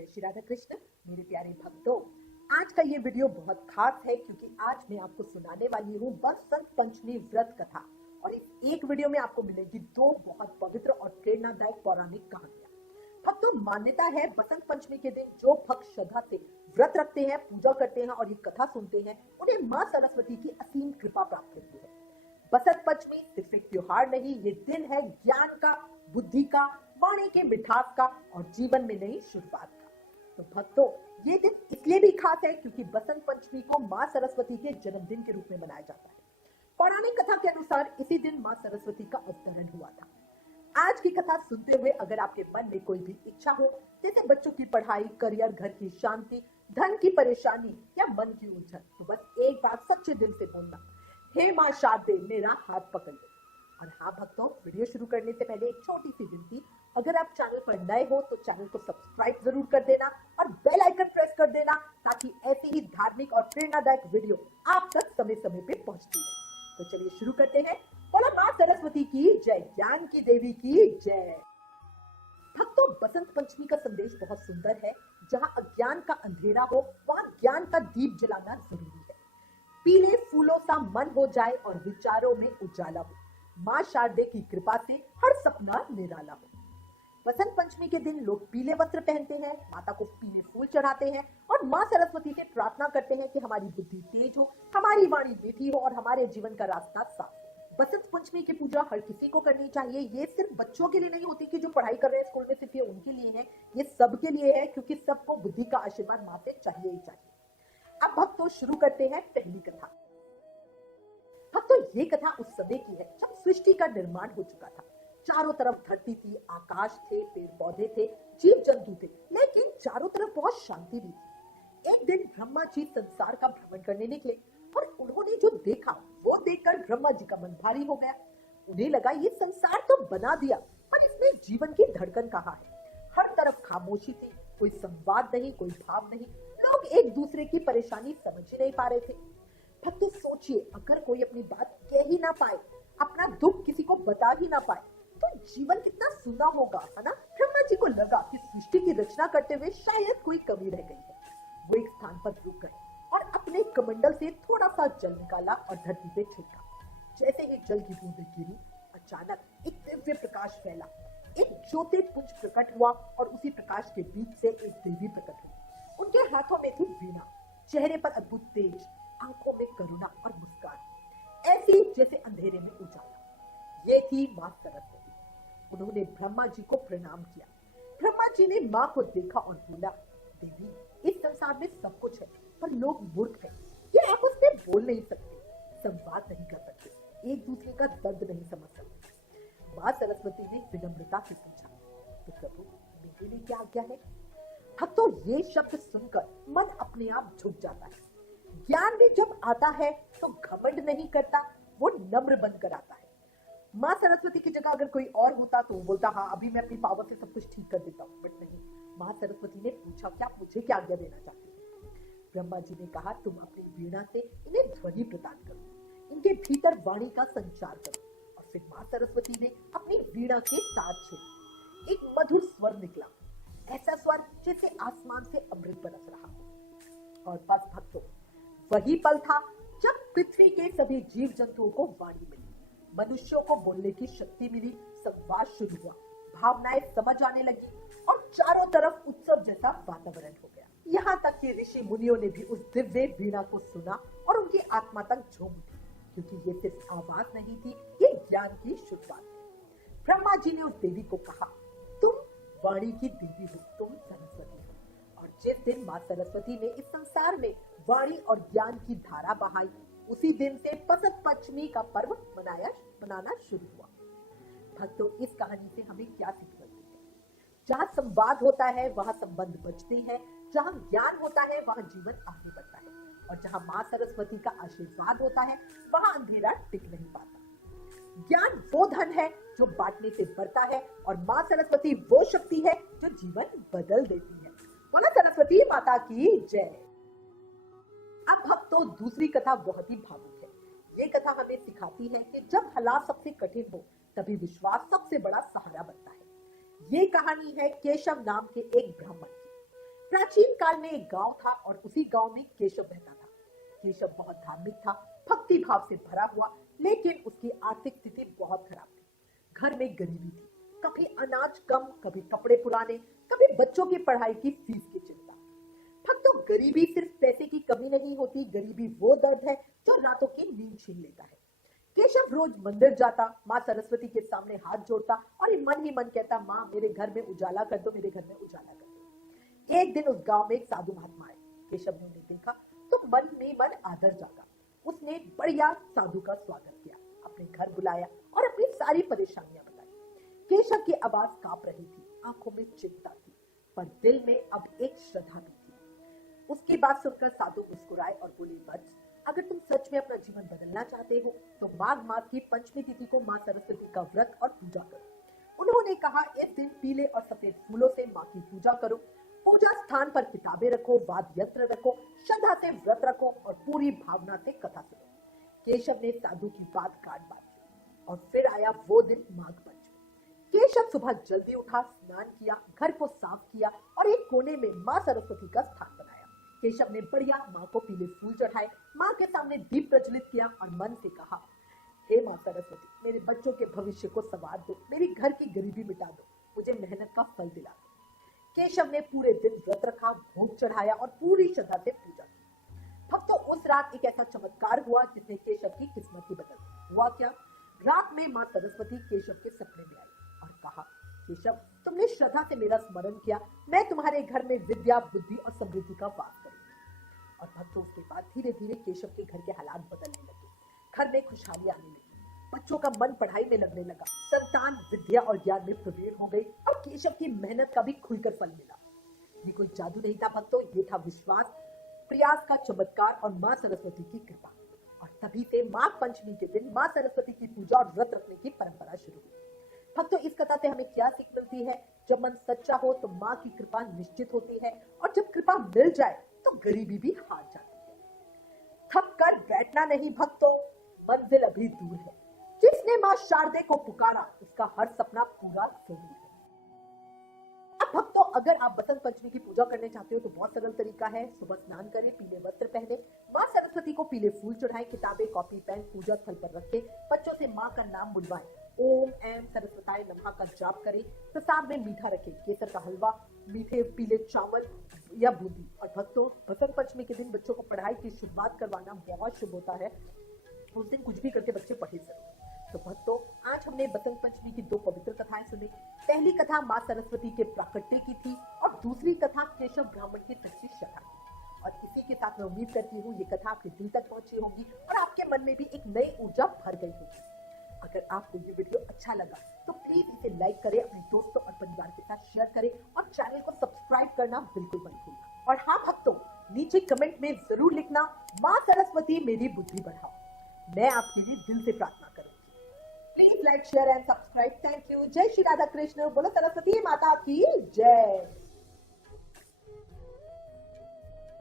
जय श्री राधा कृष्ण। मेरे प्यारे भक्तों, आज का ये वीडियो बहुत खास है क्योंकि आज मैं आपको सुनाने वाली हूँ बसंत पंचमी व्रत कथा। और इस एक वीडियो में आपको मिलेगी दो बहुत पवित्र और प्रेरणादायक पौराणिक कहानियां। भक्तों, मान्यता है बसंत पंचमी के दिन जो भक्त श्रद्धा से व्रत रखते हैं, पूजा करते हैं और ये कथा सुनते हैं, उन्हें माँ सरस्वती की असीम कृपा प्राप्त होती है। बसंत पंचमी सिर्फ एक त्योहार नहीं, ये दिन है ज्ञान का, बुद्धि का, वाणी के मिठास का और जीवन में नई शुरुआत का। तो भक्तों, ये दिन इसलिए भी खास है क्योंकि बसंत पंचमी को माँ सरस्वती के जन्मदिन के रूप में मनाया जाता है। पौराणिक कथा के अनुसार इसी दिन माँ सरस्वती का अवतरण हुआ था। आज की कथा सुनते हुए अगर आपके मन में कोई भी इच्छा हो, जैसे बच्चों की पढ़ाई, करियर, घर की शांति, धन की परेशानी या मन की उलझन, तो बस एक बार सच्चे दिल से बोलना, हे माँ शारदे, मेरा हाथ पकड़ लो। और हाँ भक्तों, वीडियो शुरू करने से पहले एक छोटी सी विनती, अगर आप चैनल पर नए हो तो चैनल को सब्सक्राइब जरूर कर देना और बेल आइकन प्रेस कर देना ताकि ऐसे ही धार्मिक और प्रेरणादायक वीडियो आप तक समय समय पे पहुंचती रहे। तो चलिए शुरू करते हैं। बोला माँ सरस्वती की जय, ज्ञान की देवी की जय। भक्तों, बसंत पंचमी का संदेश बहुत सुंदर है। जहाँ अज्ञान का अंधेरा हो वहाँ ज्ञान का दीप जलाना जरूरी है। पीले फूलों सा मन हो जाए और विचारों में उजाला हो, माँ शारदे की कृपा से हर सपना निराला हो। बसंत पंचमी के दिन लोग पीले वस्त्र पहनते हैं, माता को पीले फूल चढ़ाते हैं और माँ सरस्वती से प्रार्थना करते हैं कि हमारी बुद्धि तेज हो, हमारी वाणी मीठी हो और हमारे जीवन का रास्ता साफ हो। बसंत पंचमी की पूजा हर किसी को करनी चाहिए। ये सिर्फ बच्चों के लिए नहीं होती कि जो पढ़ाई कर रहे हैं स्कूल में, सिर्फ ये उनके लिए है, ये सबके लिए है क्योंकि सबको बुद्धि का आशीर्वाद माँ से चाहिए ही चाहिए। अब भक्तों, शुरू करते हैं पहली कथा। भक्तों, ये कथा उस समय की है जब सृष्टि का निर्माण हो चुका था। चारों तरफ धरती थी, आकाश थे, पेड़ पौधे थे, जीव जंतु थे, लेकिन चारों तरफ बहुत शांति भी थी। एक दिन ब्रह्मा जी संसार का भ्रमण करने निकले और उन्होंने जो देखा वो देखकर ब्रह्मा जी का मन भारी हो गया। उन्हें लगा ये संसार तो बना दिया पर इसमें जीवन की धड़कन कहाँ है। हर तरफ खामोशी थी, कोई संवाद नहीं, कोई भाव नहीं, लोग एक दूसरे की परेशानी समझ ही नहीं पा रहे थे। भक्तों, सोचिए, अगर कोई अपनी बात कह ही ना पाए, अपना दुख किसी को बता ही ना पाए, तो जीवन कितना सूना होगा, है ना। ब्रह्मा जी को लगा कि सृष्टि की रचना करते हुए शायद कोई कमी रह गई है। वो एक स्थान पर रुक गए और अपने कमंडल से थोड़ा सा जल निकाला और धरती पे छिड़का। जैसे ही जल की बूंदें गिरी, अचानक एक दिव्य प्रकाश फैला, एक ज्योतिपुंज प्रकट हुआ और उसी प्रकाश के बीच से एक देवी प्रकट हुई। उनके हाथों में थी वीणा, चेहरे पर अद्भुत तेज, आंखों में करुणा और मुस्कान, ऐसी जैसे अंधेरे में उजाला। ये थी माँ सरस्वती। उन्होंने ब्रह्मा जी को प्रणाम किया। ब्रह्मा जी ने माँ को देखा और बोला, देवी, इस संसार में सब कुछ है पर लोग मूर्ख हैं। ये आपस में बोल नहीं सकते, संवाद नहीं कर सकते, एक दूसरे का दर्द नहीं समझ सकते। माँ सरस्वती ने विनम्रता से पूछा, तो प्रभु, मेरे लिए क्या आज्ञा है। भक्तों, ये शब्द सुनकर मन अपने आप झुक जाता है। ज्ञान में जब आता है तो घमंड नहीं करता, वो नम्र बनकर आता है। माँ सरस्वती की जगह अगर कोई और होता तो वो बोलता, हाँ अभी मैं अपनी पावर से सब कुछ ठीक कर देता हूँ, बट नहीं। माँ सरस्वती ने पूछा, क्या मुझे क्या आज्ञा देना चाहती है। ब्रह्मा जी ने कहा, तुम अपनी वीणा से इन्हें ध्वनि प्रदान करो, इनके भीतर वाणी का संचार करो। और फिर माँ सरस्वती ने अपनी वीणा के तार छेड़े, एक मधुर स्वर निकला, ऐसा स्वर जैसे आसमान से अमृत बरस रहा हो। और बस भक्तों, वही पल था जब पृथ्वी के सभी जीव जंतुओं को वाणी मिली, मनुष्यों को बोलने की शक्ति मिली, संवाद शुरू हुआ, भावनाएं समझ आने लगी और चारों तरफ उत्सव जैसा वातावरण हो गया। यहाँ तक कि ऋषि मुनियों ने भी उस दिव्य वीणा को सुना और उनकी आत्मा तक झूम उठी, क्योंकि ये सिर्फ आवाज नहीं थी, ये ज्ञान की शुरुआत थी। ब्रह्मा जी ने उस देवी को कहा, तुम वाणी की देवी हो, तुम सरस्वती हो। और जिस दिन माँ सरस्वती ने इस संसार में वाणी और ज्ञान की धारा बहाई, उसी दिन से बसंत पंचमी का पर्व मनाना शुरू हुआ। भक्तों, इस कहानी से हमें क्या सीख मिलती है। जहाँ संवाद होता है वहाँ संबंध बचते हैं, जहाँ ज्ञान होता है वहाँ जीवन आगे बढ़ता है, और जहाँ माँ सरस्वती का आशीर्वाद होता है वहाँ अंधेरा टिक नहीं पाता। ज्ञान वो धन है जो बांटने से बढ़ता है और माँ सरस्वती वो शक्ति है जो जीवन बदल देती है। बोला सरस्वती माता की जय। अब भक्तों, दूसरी कथा बहुत ही भावुक है। ये कथा हमें सिखाती है कि जब हालात सबसे कठिन हो तभी विश्वास सबसे बड़ा सहारा बनता है। ये कहानी है केशव नाम के एक ब्राह्मण की। प्राचीन काल में एक गांव था और उसी गांव में केशव रहता था। केशव बहुत धार्मिक था, भक्ति भाव से भरा हुआ, लेकिन उसकी आर्थिक स्थिति बहुत खराब थी। घर में गरीबी थी, कभी अनाज कम, कभी कपड़े पुराने, कभी बच्चों की पढ़ाई की फीस की चिंता। भक्तों, गरीबी सिर्फ पैसे की कमी नहीं होती, गरीबी वो दर्द है जो रातों की नींद छीन लेता है। केशव रोज मंदिर जाता, माँ सरस्वती के सामने हाथ जोड़ता और मन ही मन कहता, माँ मेरे घर में उजाला कर दो, मेरे घर में उजाला कर दो। एक दिन उस गांव में एक साधु महात्मा आए। केशव ने उन्हें देखा तो मन में मन आदर जागा। उसने बढ़िया साधु का स्वागत किया, अपने घर बुलाया और अपनी सारी परेशानियां बताई। केशव की आवाज कांप रही थी, आंखों में चिंता थी, पर दिल में अब एक श्रद्धा भी थी। उसकी बात सुनकर साधु मुस्कुराए और बोले, वत्स, अगर तुम सच में अपना जीवन बदलना चाहते हो तो माघ मास की पंचमी तिथि को माँ सरस्वती का व्रत और पूजा करो। उन्होंने कहा, इस दिन पीले और सफेद फूलों से माँ की पूजा करो, पूजा स्थान पर किताबें रखो, वाद यंत्र रखो, श्रद्धा से व्रत रखो और पूरी भावना से कथा सुनो। केशव ने साधु की बात काट बात और फिर आया वो दिन माघ पंचमी। केशव सुबह जल्दी उठा, स्नान किया, घर को साफ किया और एक कोने में माँ सरस्वती का स्थान बनाया। केशव ने बढ़िया माँ को पीले फूल चढ़ाए, माँ के सामने दीप प्रज्वलित किया और मन से कहा, हे माँ सरस्वती, मेरे बच्चों के भविष्य को संवार दो, मेरी घर की गरीबी मिटा दो, मुझे मेहनत का फल दिला दो। केशव ने पूरे दिन व्रत रखा, भोग चढ़ाया और पूरी श्रद्धा से पूजा की। भक्तों, उस रात एक ऐसा चमत्कार हुआ जिसने केशव की किस्मत ही बदल दी। हुआ क्या? रात में माँ सरस्वती केशव के सपने में आई और कहा, केशव, तुमने श्रद्धा से मेरा स्मरण किया, मैं तुम्हारे घर में विद्या, बुद्धि और समृद्धि का वास करूंगी। और भक्तों, उसके बाद धीरे धीरे केशव के घर के हालात बदलने लगे। घर में खुशहाली आने लगी, बच्चों का मन पढ़ाई में लगने लगा, संतान विद्या और ज्ञान में प्रवीण हो गई और केशव की मेहनत का भी खुलकर फल मिला। ये कोई जादू नहीं था भक्तों, ये था विश्वास, प्रयास का चमत्कार और माँ सरस्वती की कृपा। और तभी से माघ पंचमी के दिन माँ सरस्वती की पूजा और व्रत रखने की परंपरा शुरू हुई। भक्तों, इस कथा से हमें क्या सीख मिलती है? जब मन सच्चा हो तो माँ की कृपा निश्चित होती है और जब कृपा मिल जाए तो गरीबी भी हार जाती है। थक कर बैठना नहीं भक्तों, मंजिल अभी दूर है। जिसने माँ शारदे को पुकारा उसका हर सपना पूरा जरूर है। अब भक्तों, अगर आप बसंत पंचमी की पूजा करने चाहते हो तो बहुत सरल तरीका है। सुबह स्नान करें, पीले वस्त्र पहने, माँ सरस्वती को पीले फूल चढ़ाएं, किताबें, कॉपी, पेन पूजा स्थल पर रखें, बच्चों से माँ का नाम बुलवाएं, ओम ऐं सरस्वताय नमः का जाप करें, प्रसाद में मीठा रखें, केसर का हलवा, मीठे पीले चावल या बूंदी। और भक्तों, बसंत पंचमी के दिन बच्चों को पढ़ाई की शुरुआत करवाना बहुत शुभ होता है। उस दिन कुछ भी करके बच्चे पढ़े जरूर। तो भक्तों, आज हमने बसंत पंचमी की दो पवित्र कथाएं सुनी। पहली कथा माँ सरस्वती के प्राकट्य की थी और दूसरी कथा केशव ब्राह्मण की सच्ची श्रद्धा की। और इसी के साथ मैं उम्मीद करती हूँ ये कथा आपके दिल तक पहुंची होगी और आपके मन में भी एक नई ऊर्जा भर गई होगी। अगर आपको ये वीडियो अच्छा लगा तो प्लीज इसे लाइक करें, अपने दोस्तों और परिवार के साथ शेयर करें और चैनल को सब्सक्राइब करना बिल्कुल मत भूलना। और हाँ भक्तों, नीचे कमेंट में जरूर लिखना, माँ सरस्वती मेरी बुद्धि बढ़ाओ। मैं आपके लिए दिल से प्रार्थना करूंगी। Please like, share and subscribe. Thank you. जय श्री राधा कृष्ण। बोलो सरस्वती माता की जय।